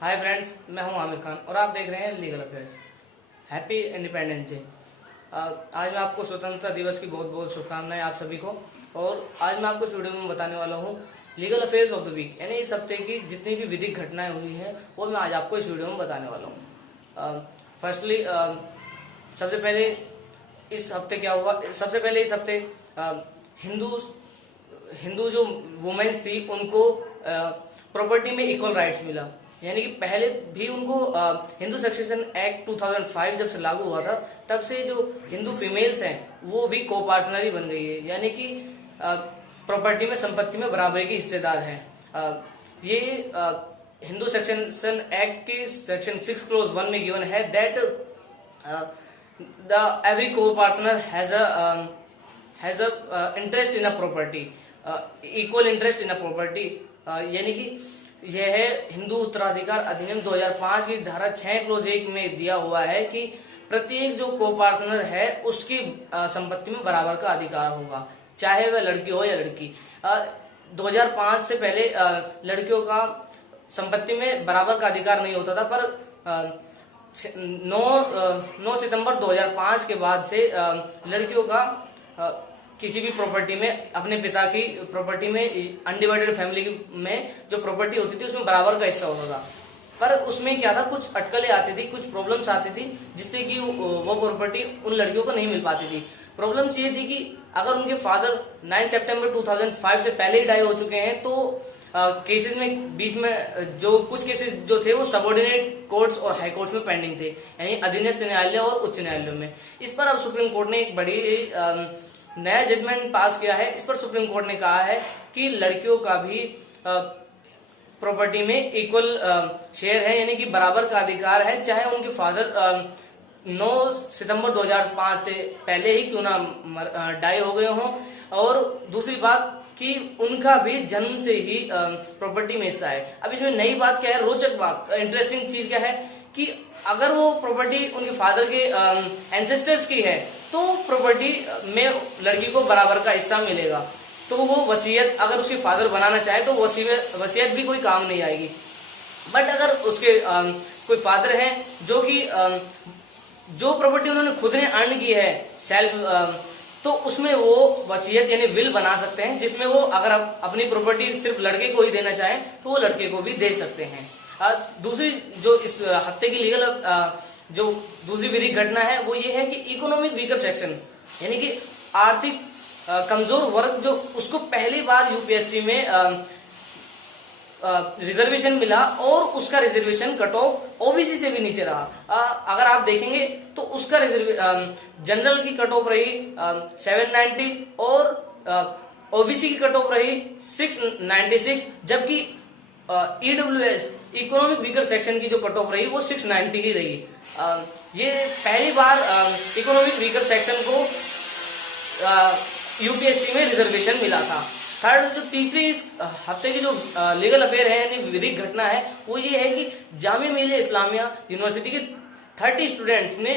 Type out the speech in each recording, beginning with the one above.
Hi friends, मैं हूं आमिर खान और आप देख रहे हैं legal affairs. Happy independence day. आज मैं आपको स्वतंत्रता दिवस की बहुत बहुत शुभकामनाएं आप सभी को। और आज मैं आपको इस वीडियो में बताने वाला हूं legal affairs of the week, यानी इस हफ्ते की जितनी भी विधिक घटनाएं हुई हैं वो मैं आज आपको इस वीडियो में बताने वाला हूँ। फर्स्टली, सबसे पहले इस हफ्ते क्या हुआ। सबसे पहले इस हफ्ते हिंदू हिंदू जो वुमेन्स थी उनको प्रॉपर्टी में इक्वल राइट्स मिला। यानी कि पहले भी उनको हिंदू सक्सेशन एक्ट 2005 जब से लागू हुआ था तब से जो हिंदू फीमेल्स हैं वो भी कोपार्सनरी बन गई है, यानी कि प्रॉपर्टी में संपत्ति में बराबरी की हिस्सेदार हैं। ये हिंदू सक्सेशन एक्ट की सेक्शन 6 क्लोज 1 में गिवन है that the every coparcener has a interest in a property, equal interest in a property. यानी कि यह है हिंदू उत्तराधिकार अधिनियम 2005 की धारा 6 क्लोज 1 में दिया हुआ है कि प्रत्येक जो कोपार्सनर है उसकी संपत्ति में बराबर का अधिकार होगा, चाहे वह लड़की हो या लड़की। 2005 से पहले लड़कियों का संपत्ति में बराबर का अधिकार नहीं होता था, पर 9 सितंबर 2005 के बाद से लड़कियों का किसी भी प्रॉपर्टी में अपने पिता की प्रॉपर्टी में अनडिवाइडेड फैमिली में जो प्रॉपर्टी होती थी उसमें बराबर का हिस्सा होता था। पर उसमें क्या था, कुछ अटकलें आती थी, कुछ प्रॉब्लम्स आती थी जिससे कि वो प्रॉपर्टी उन लड़कियों को नहीं मिल पाती थी। प्रॉब्लम्स ये थी कि अगर उनके फादर 9 सितंबर 2005 से पहले ही डाई हो चुके हैं तो केसेस में बीच में जो कुछ केसेस जो थे वो सबऑर्डिनेट कोर्ट्स और हाई कोर्ट्स में पेंडिंग थे, यानी अधीनस्थ न्यायालय और उच्च न्यायालयों में। इस पर अब सुप्रीम कोर्ट ने एक बड़ी नया जजमेंट पास किया है। इस पर सुप्रीम कोर्ट ने कहा है कि लड़कियों का भी प्रॉपर्टी में इक्वल शेयर है, यानी कि बराबर का अधिकार है, चाहे उनके फादर 9 सितंबर 2005 से पहले ही क्यों ना डाई हो गए हों। और दूसरी बात कि उनका भी जन्म से ही प्रॉपर्टी में हिस्सा है। अब इसमें नई बात क्या है, रोचक बात, इंटरेस्टिंग चीज क्या है कि अगर वो प्रॉपर्टी उनके फादर के एंसेस्टर्स की है तो प्रॉपर्टी में लड़की को बराबर का हिस्सा मिलेगा। तो वो वसीयत अगर उसके फादर बनाना चाहे तो वसीयत भी कोई काम नहीं आएगी। बट अगर उसके कोई फादर हैं जो कि जो प्रॉपर्टी उन्होंने खुद ने अर्न की है सेल्फ, तो उसमें वो वसीयत यानी विल बना सकते हैं, जिसमें वो अगर अपनी प्रॉपर्टी सिर्फ लड़के को ही देना चाहें तो वो लड़के को भी दे सकते हैं। दूसरी जो इस हफ्ते की लीगल जो दूसरी विधिक घटना है वो ये है कि इकोनॉमिक वीकर सेक्शन, यानी कि आर्थिक कमजोर वर्ग जो उसको पहली बार यूपीएससी में रिजर्वेशन मिला और उसका रिजर्वेशन कट ऑफ ओबीसी से भी नीचे रहा। अगर आप देखेंगे तो उसका जनरल की कट ऑफ रही 790 और ओबीसी की कट ऑफ रही 696, जबकि ईडब्ल्यूएस इकोनॉमिक वीकर सेक्शन की जो कट ऑफ रही वो 690 ही रही। ये पहली बार इकोनॉमिक वीकर सेक्शन को यूपीएससी में रिजर्वेशन मिला था। थर्ड, जो तीसरी इस हफ्ते की जो लीगल अफेयर है यानी विधिक घटना है वो ये है कि जामिया मिलिया इस्लामिया यूनिवर्सिटी के 30 स्टूडेंट्स ने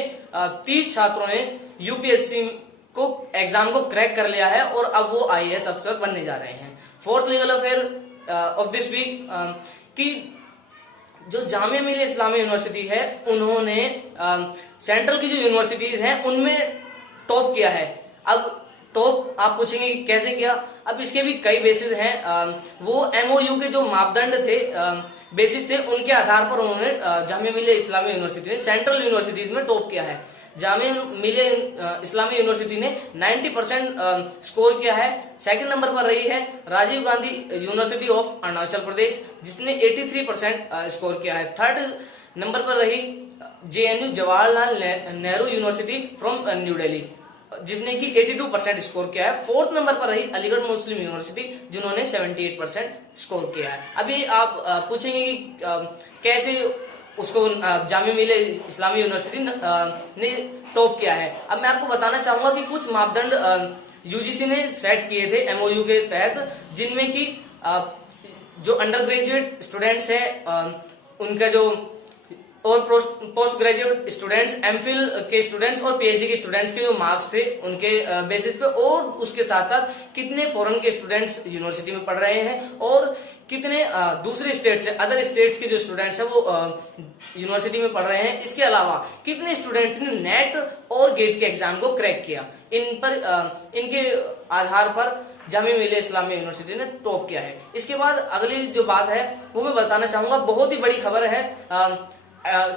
30 छात्रों ने यूपीएससी को एग्जाम को क्रैक कर लिया है और अब वो आईएएस अफसर बनने जा रहे हैं। Fourth legal affair of this week कि जो जामिया मिलिया इस्लामिया यूनिवर्सिटी है उन्होंने सेंट्रल की जो यूनिवर्सिटीज हैं उनमें टॉप किया है। अब टॉप आप पूछेंगे कि कैसे किया, अब इसके भी कई बेसिस हैं। वो एमओयू के जो मापदंड थे, बेसिस थे, उनके आधार पर उन्होंने जामिया मिलिया इस्लामिया यूनिवर्सिटी ने सेंट्रल यूनिवर्सिटीज में टॉप किया है। जामिया मिलिया इस्लामिया यूनिवर्सिटी ने 90% स्कोर किया है। सेकंड नंबर पर रही है राजीव गांधी यूनिवर्सिटी ऑफ अरुणाचल प्रदेश जिसने 83% स्कोर किया है। थर्ड नंबर पर रही JNU Jawaharlal Nehru university from new Delhi जिसने कि 82% स्कोर किया है। फोर्थ नंबर पर रही अलीगढ़ मुस्लिम यूनिवर्सिटी जिन्होंने 78% स्कोर किया है। अभी आप पूछेंगे कि कैसे उसको जामिया मिलिया इस्लामिया यूनिवर्सिटी ने टॉप किया है। अब मैं आपको बताना चाहूंगा कि कुछ मापदंड यूजीसी ने सेट किए थे एमओयू के तहत, जिनमें कि जो अंडर ग्रेजुएट स्टूडेंट्स हैं उनका जो और पोस्ट ग्रेजुएट स्टूडेंट्स, एमफिल के स्टूडेंट्स और पीएचडी के स्टूडेंट्स के जो मार्क्स थे उनके बेसिस पे, और उसके साथ साथ कितने फॉरेन के स्टूडेंट्स यूनिवर्सिटी में पढ़ रहे हैं और कितने दूसरे स्टेट से, अदर स्टेट्स के जो स्टूडेंट्स हैं वो यूनिवर्सिटी में पढ़ रहे हैं, इसके अलावा कितने स्टूडेंट्स ने नेट और गेट के एग्जाम को क्रैक किया, इन पर इनके आधार पर जामिया मिलिया इस्लामिया यूनिवर्सिटी ने टॉप किया है। इसके बाद अगली जो बात है वो मैं बताना चाहूंगा, बहुत ही बड़ी खबर है।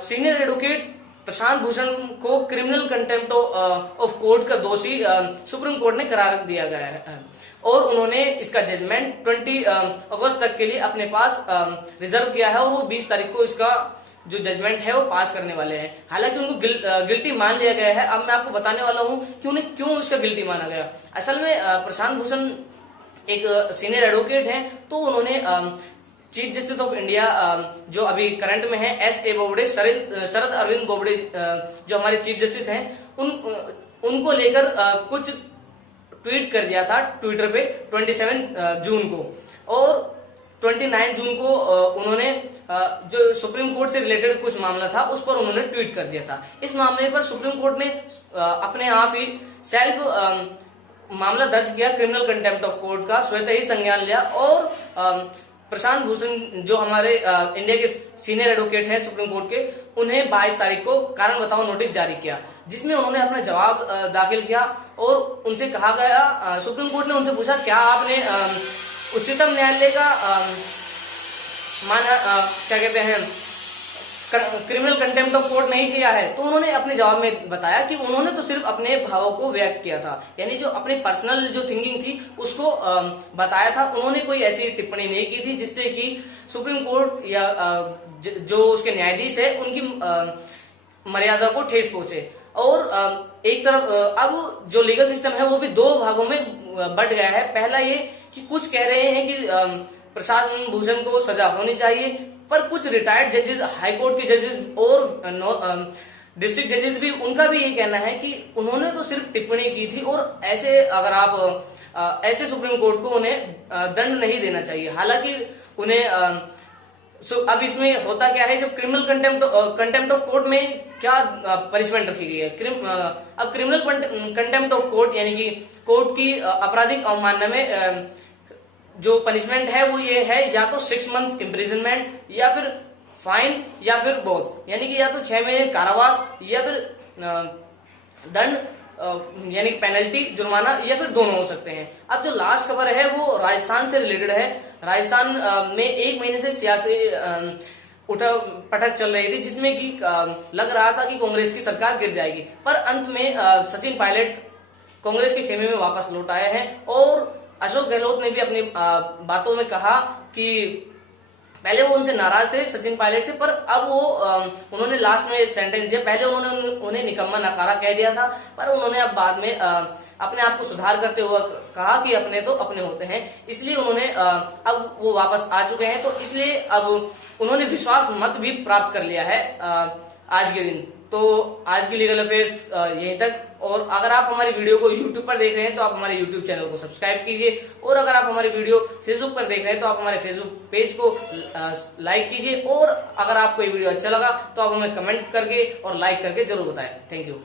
सीनियर एडवोकेट प्रशांत भूषण को क्रिमिनल कंटेम्प्ट ऑफ कोर्ट का दोषी सुप्रीम कोर्ट ने करार दिया गया है और उन्होंने इसका जजमेंट 20 अगस्त तक के लिए अपने पास रिजर्व किया है और वो 20 तारीख को इसका जो जजमेंट है वो पास करने वाले हैं। हालांकि उनको गिल्टी मान लिया गया है। अब मैं आपको बताने वाला हूं कि उन्हें क्यों इसका गिल्टी माना गया। असल में प्रशांत भूषण एक सीनियर एडवोकेट हैं, तो उन्होंने चीफ जस्टिस ऑफ इंडिया जो अभी करंट में है S.A. बोबडे, शरद अरविंद बोबडे जो हमारे चीफ जस्टिस हैं, उनको लेकर कुछ ट्वीट कर दिया था ट्विटर पे 27 जून को, और 29 जून को उन्होंने जो सुप्रीम कोर्ट से रिलेटेड कुछ मामला था उस पर उन्होंने ट्वीट कर दिया था। इस मामले पर सुप्रीम कोर्ट ने अपने आप ही सेल्फ मामला दर्ज किया, क्रिमिनल कंटेम्प्ट ऑफ कोर्ट का स्वतः ही संज्ञान लिया और प्रशांत भूषण जो हमारे इंडिया के सीनियर एडवोकेट हैं सुप्रीम कोर्ट के, उन्हें 22 तारीख को कारण बताओ नोटिस जारी किया, जिसमें उन्होंने अपना जवाब दाखिल किया और उनसे कहा गया, सुप्रीम कोर्ट ने उनसे पूछा क्या आपने उच्चतम न्यायालय का क्या कहते हैं क्रिमिनल कंटेम्प्ट ऑफ कोर्ट नहीं किया है। तो उन्होंने अपने जवाब में बताया कि उन्होंने तो सिर्फ अपने भावों को व्यक्त किया था, यानी जो अपनी पर्सनल जो थिंकिंग थी उसको बताया था। उन्होंने कोई ऐसी टिप्पणी नहीं की थी जिससे कि सुप्रीम कोर्ट या जो उसके न्यायाधीश है उनकी मर्यादा को ठेस पहुंचे। और एक तरफ अब जो लीगल सिस्टम है वो भी दो भागों में बंट गया है। पहला ये कि कुछ कह रहे हैं कि प्रशांत भूषण को सजा होनी चाहिए, पर कुछ रिटायर्ड जजेस, हाई कोर्ट के जजेस और डिस्ट्रिक्ट जजेस भी, उनका भी ये कहना है कि उन्होंने तो सिर्फ टिप्पणी की थी और ऐसे अगर आप ऐसे सुप्रीम कोर्ट को उन्हें दंड नहीं देना चाहिए। हालांकि उन्हें अब इसमें होता क्या है, जब क्रिमिनल कंटेम्प्ट ऑफ कोर्ट में क्या पनिशमेंट रखी गई है, अब क्रिमिनल कंटेम्प्ट ऑफ कोर्ट यानी कि कोर्ट की आपराधिक अवमानना में जो पनिशमेंट है वो ये है या तो 6 मंथ इम्प्रिजनमेंट या फिर फाइन या फिर बोथ, यानी कि या तो 6 महीने कारावास या फिर दंड यानी पेनल्टी जुर्माना या फिर दोनों हो सकते हैं। अब जो लास्ट खबर है वो राजस्थान से रिलेटेड है। राजस्थान में 1 महीने से सियासी उठा पटक चल रही थी, जिसमें कि लग रहा था कि कांग्रेस की सरकार गिर जाएगी, पर अंत में सचिन पायलट कांग्रेस के खेमे में वापस लौट आए हैं। और अशोक गहलोत ने भी अपनी बातों में कहा कि पहले वो उनसे नाराज थे सचिन पायलट से, पर अब वो उन्होंने लास्ट में सेंटेंस दिया, पहले उन्होंने उन्हें निकम्मा नकारा कह दिया था, पर उन्होंने अब बाद में अपने आप को सुधार करते हुए कहा कि अपने तो अपने होते हैं, इसलिए उन्होंने अब वो वापस आ चुके हैं। तो इसलिए अब उन्होंने विश्वास मत भी प्राप्त कर लिया है आज के दिन। तो आज की लीगल अफेयर्स यहीं तक। और अगर आप हमारी वीडियो को YouTube पर देख रहे हैं तो आप हमारे YouTube चैनल को सब्सक्राइब कीजिए, और अगर आप हमारी वीडियो Facebook पर देख रहे हैं तो आप हमारे Facebook पेज को लाइक कीजिए, और अगर आपको ये वीडियो अच्छा लगा तो आप हमें कमेंट करके और लाइक करके जरूर बताएं। Thank you.